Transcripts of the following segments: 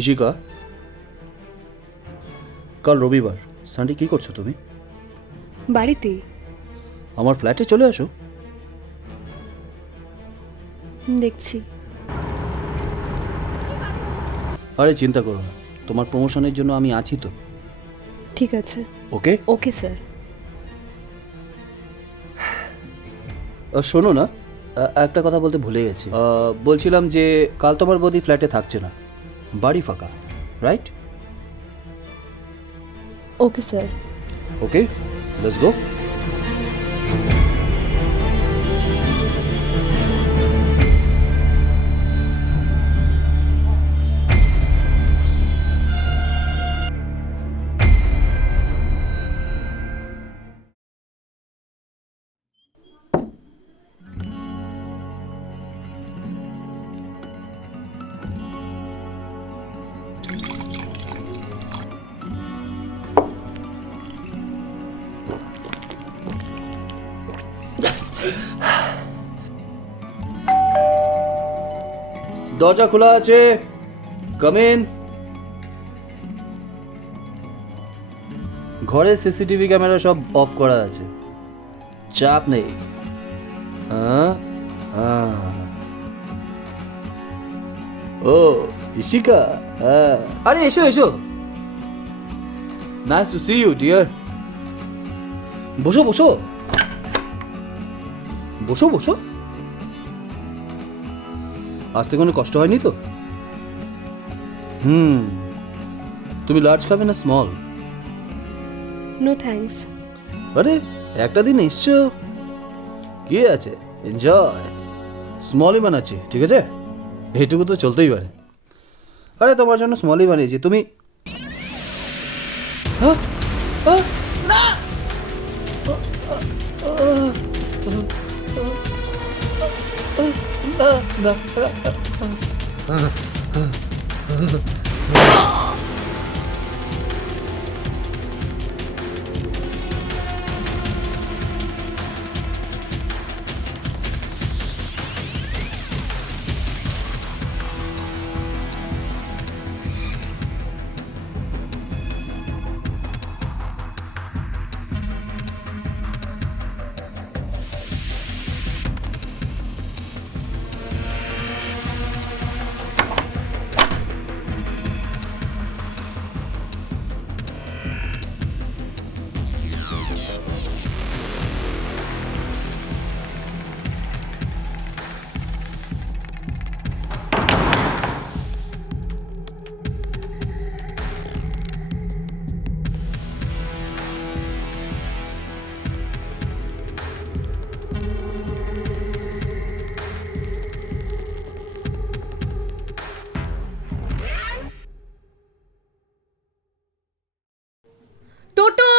ইশিকা, কাল রবিবার, সানডে কি করছো তুমি? বাড়িতেই। আমার ফ্ল্যাটে চলে আসো। দেখছি। আরে চিন্তা করো না, তোমার প্রমোশনের জন্য আমি আছি তো। ঠিক আছে। ওকে। Okay sir. শোনো না, একটা কথা বলতে ভুলে গেছি। বলছিলাম যে কাল তোমার বৌদি ফ্ল্যাটে থাকছে না, বাড়ি ফাঁকা, right? Okay sir. Okay, let's go. দরজা খোলা আছে, কাম ইন। ঘরে সিসিটিভি ক্যামেরা সব অফ করা আছে, চাপ নেই। হ্যাঁ, ও ইশিকা, হ্যাঁ, আরে এসো এসো। Nice to see you dear. বসো বসো বসো বসো। আসতে কোনো কষ্ট হয়নি তো? তুমি লার্জ খাবে না স্মল? No thanks. আরে একটা দিন এসছো, কি আছে, এনজয়। স্মলই বানাচ্ছি, ঠিক আছে? এইটুকু তো চলতেই পারে। আরে তোমার জন্য স্মলই বানিয়েছি, তুমি। হ্যাঁ, না। না, টোটো।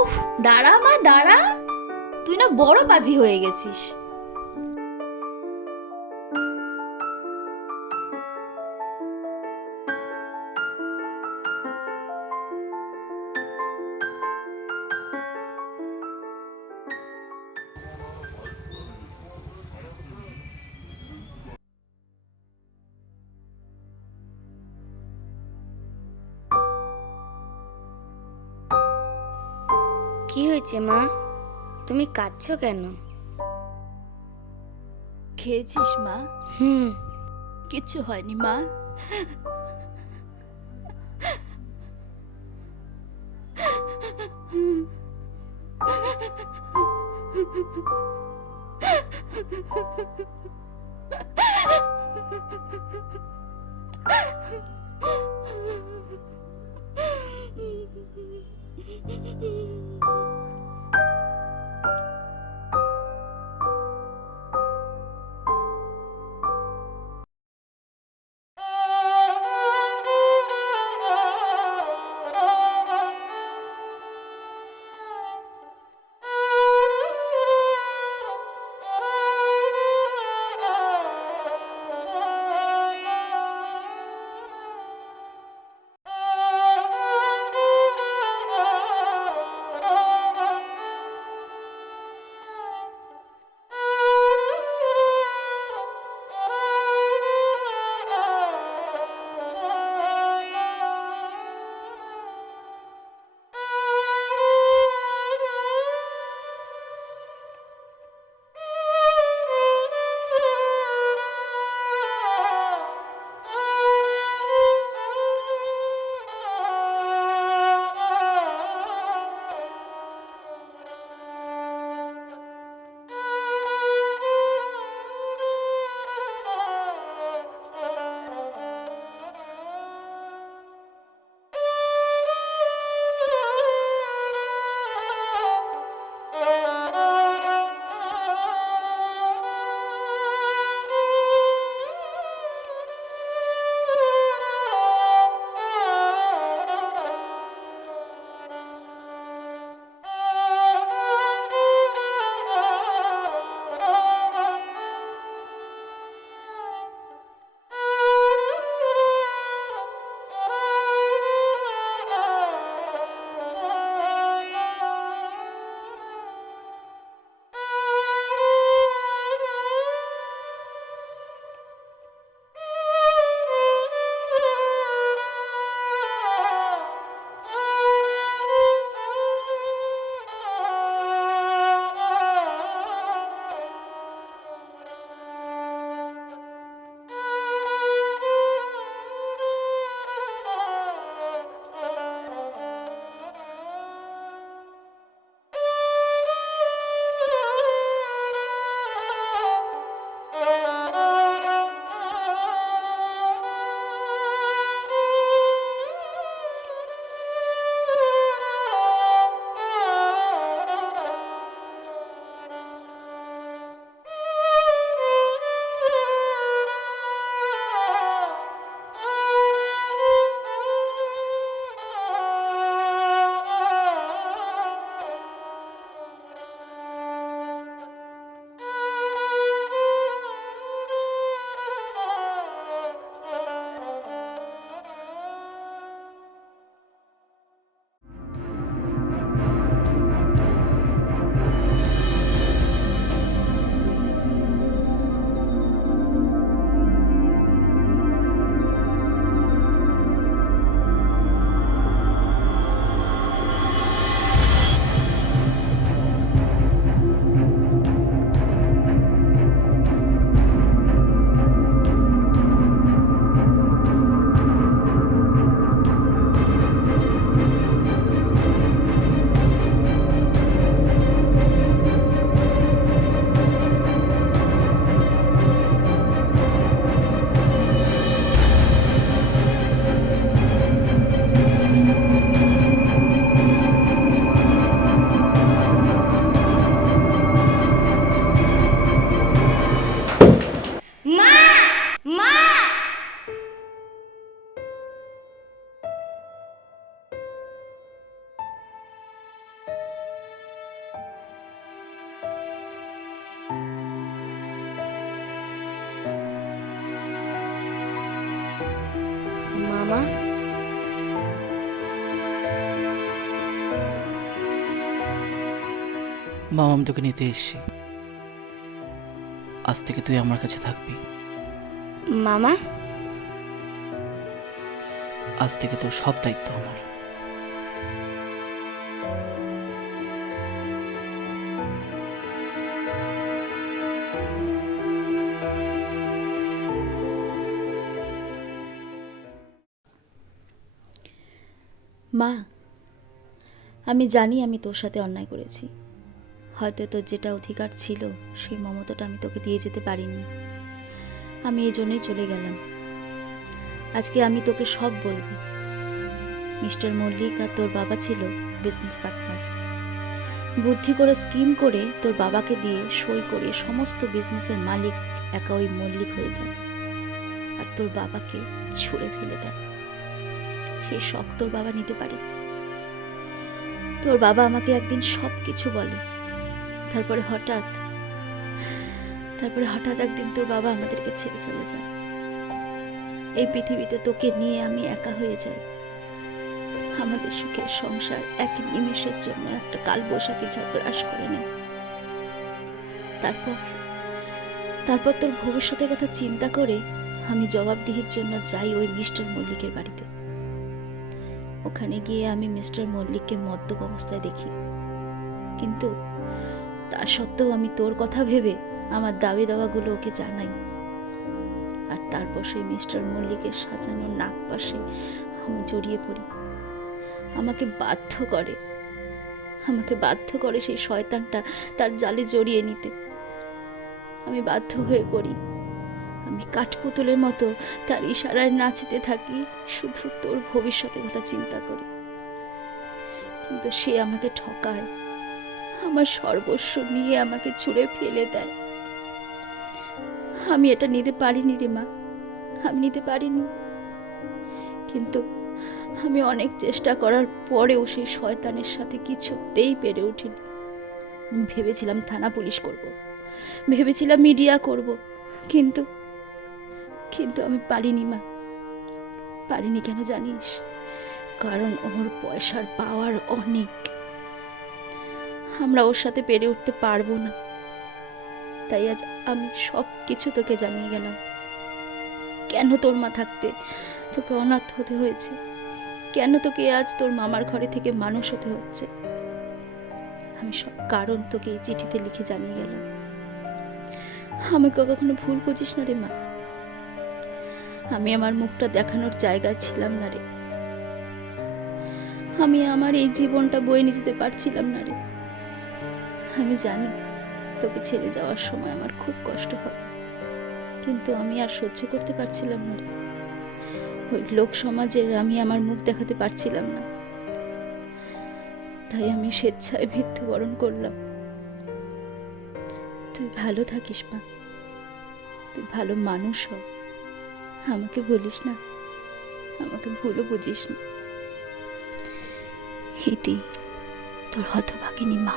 উফ, দাঁড়া মা দাঁড়া, তুই না বড় পাজি হয়ে গেছিস। কি হয়েছে মা? তুমি কাঁদছো কেন? খেয়েছিস মা? হুম। কিচ্ছু হয়নি মা। মামা, মামা আমি তোকে নিতে এসেছি। আজ থেকে তুই আমার কাছে থাকবি। মামা, আজ থেকে তোর সব দায়িত্ব আমার। মা, আমি জানি আমি তোর সাথে অন্যায় করেছি। হয়তো তোর যেটা অধিকার ছিল সেই মমতাটা আমি তোকে দিয়ে যেতে পারিনি। আমি এই জন্যই চলে গেলাম। আজকে আমি তোকে সব বলবো। মিস্টার মল্লিক আর তোর বাবা ছিল বিজনেস পার্টনার। বুদ্ধি করে স্কিম করে তোর বাবাকে দিয়ে সই করে সমস্ত বিজনেসের মালিক একা ওই মল্লিক হয়ে যায় আর তোর বাবাকে ছুঁড়ে ফেলে দেয়। সেই শখ তোর বাবা নিতে পারে। তোর বাবা আমাকে একদিন সব কিছু বলে, তারপরে হঠাৎ একদিন তোর বাবা আমাদেরকে ছেড়ে চলে যায়। এই পৃথিবীতে তোকে নিয়ে আমি একা হয়ে যাই। আমাদের সুখের সংসার এক নিমেষের জন্য একটা কালবৈশাখী ঝড় গ্রাস করে নেয়। তারপর তোর ভবিষ্যতের কথা চিন্তা করে আমি জবাবদিহির জন্য যাই ওই মিস্টার মল্লিকের বাড়িতে। ওখানে গিয়ে আমি মিস্টার মল্লিককে মদ্যপ অবস্থায় দেখি, কিন্তু তা সত্ত্বেও আমি তোর কথা ভেবে আমার দাবি দাওয়াগুলো ওকে জানাই। আর তারপর সেই মিস্টার মল্লিকের সাজানো নাক পাশে আমি জড়িয়ে পড়ি। আমাকে বাধ্য করে সেই শয়তানটা তার জালে জড়িয়ে নিতে। আমি বাধ্য হয়ে পড়ি। আমি কাঠপুতুলের মতো তার ইশারায় নাচতে থাকি, শুধু তোর ভবিষ্যতের কথা চিন্তা করে। কিন্তু সে আমাকে ঠকায়, আমার সর্বস্ব নিয়ে আমাকে ছুঁড়ে ফেলে দেয়। আমি এটা নিতে পারিনি রে মা, আমি নিতে পারিনি। কিন্তু আমি অনেক চেষ্টা করার পরেও সেই শয়তানের সাথে কিছুতেই পেরে উঠিনি। ভেবেছিলাম থানা পুলিশ করব, ভেবেছিলাম মিডিয়া করব, কিন্তু আমি পারিনি মা। পারিনি কেন জানিস? কারণ ওর পয়সার পাওয়ার অনেক। আমরা ওর সাথে পেরে উঠতে পারবো না। তাই আজ আমি সব কিছু তোকে জানিয়ে গেলাম। কেন তোর মা থাকতে তোকে অনাথ হতে হয়েছে, কেন তোকে আজ তোর মামার ঘরে থেকে মানুষ হতে হচ্ছে, আমি সব কারণ তোকে এই চিঠিতে লিখে জানিয়ে গেলাম। আমাকে কখনো ভুল বুঝিস না রে মা। আমি আমার মুখটা দেখানোর জায়গায় ছিলাম না রে। আমি আমার এই জীবনটা বয়ে নিয়ে যেতে পারছিলাম না রে। আমি জানি তোকে ছেড়ে যাওয়ার সময় আমার খুব কষ্ট হবে, কিন্তু আমি আর সহ্য করতে পারছিলাম না রে। ওই লোক সমাজের আমি আমার মুখ দেখাতে পারছিলাম না। তাই আমি স্বেচ্ছায় মৃত্যুবরণ করলাম। তুই ভালো থাকিস মা, তুই ভালো মানুষ হ। আমাকে বলিস না, আমাকে ভুলও বুঝিস না। হিতি, তোর হতভাগিনী মা।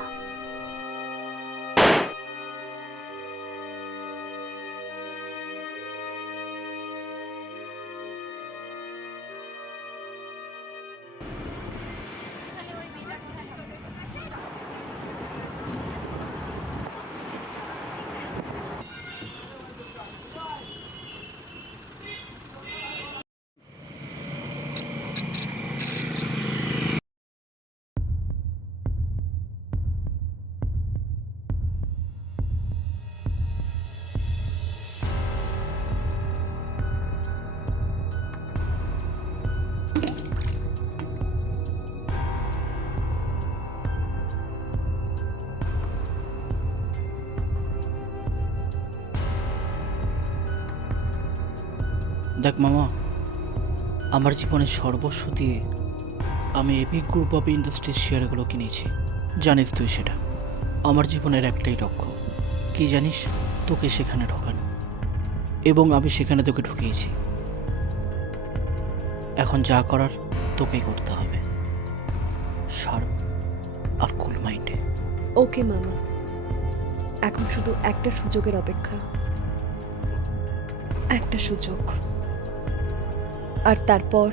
দেখ মামা, আমার জীবনের সর্বস্ব দিয়ে আমি এপিক গ্রুপ অফ ইন্ডাস্ট্রিজ শেয়ারগুলো কিনেছি। জানিস তুই সেটা। আমার জীবনের একটাই লক্ষ্য, কি জানিস? তোকে সেখানে ঢোকানো, এবং আমি সেখানে তোকে ঢুকিয়েছি। এখন যা করার তোকেই করতে হবে, শার্প আর কুল মাইন্ডে। ওকে মামা, এখন শুধু একটা সুযোগের অপেক্ষা, একটা সুযোগ, আর তারপর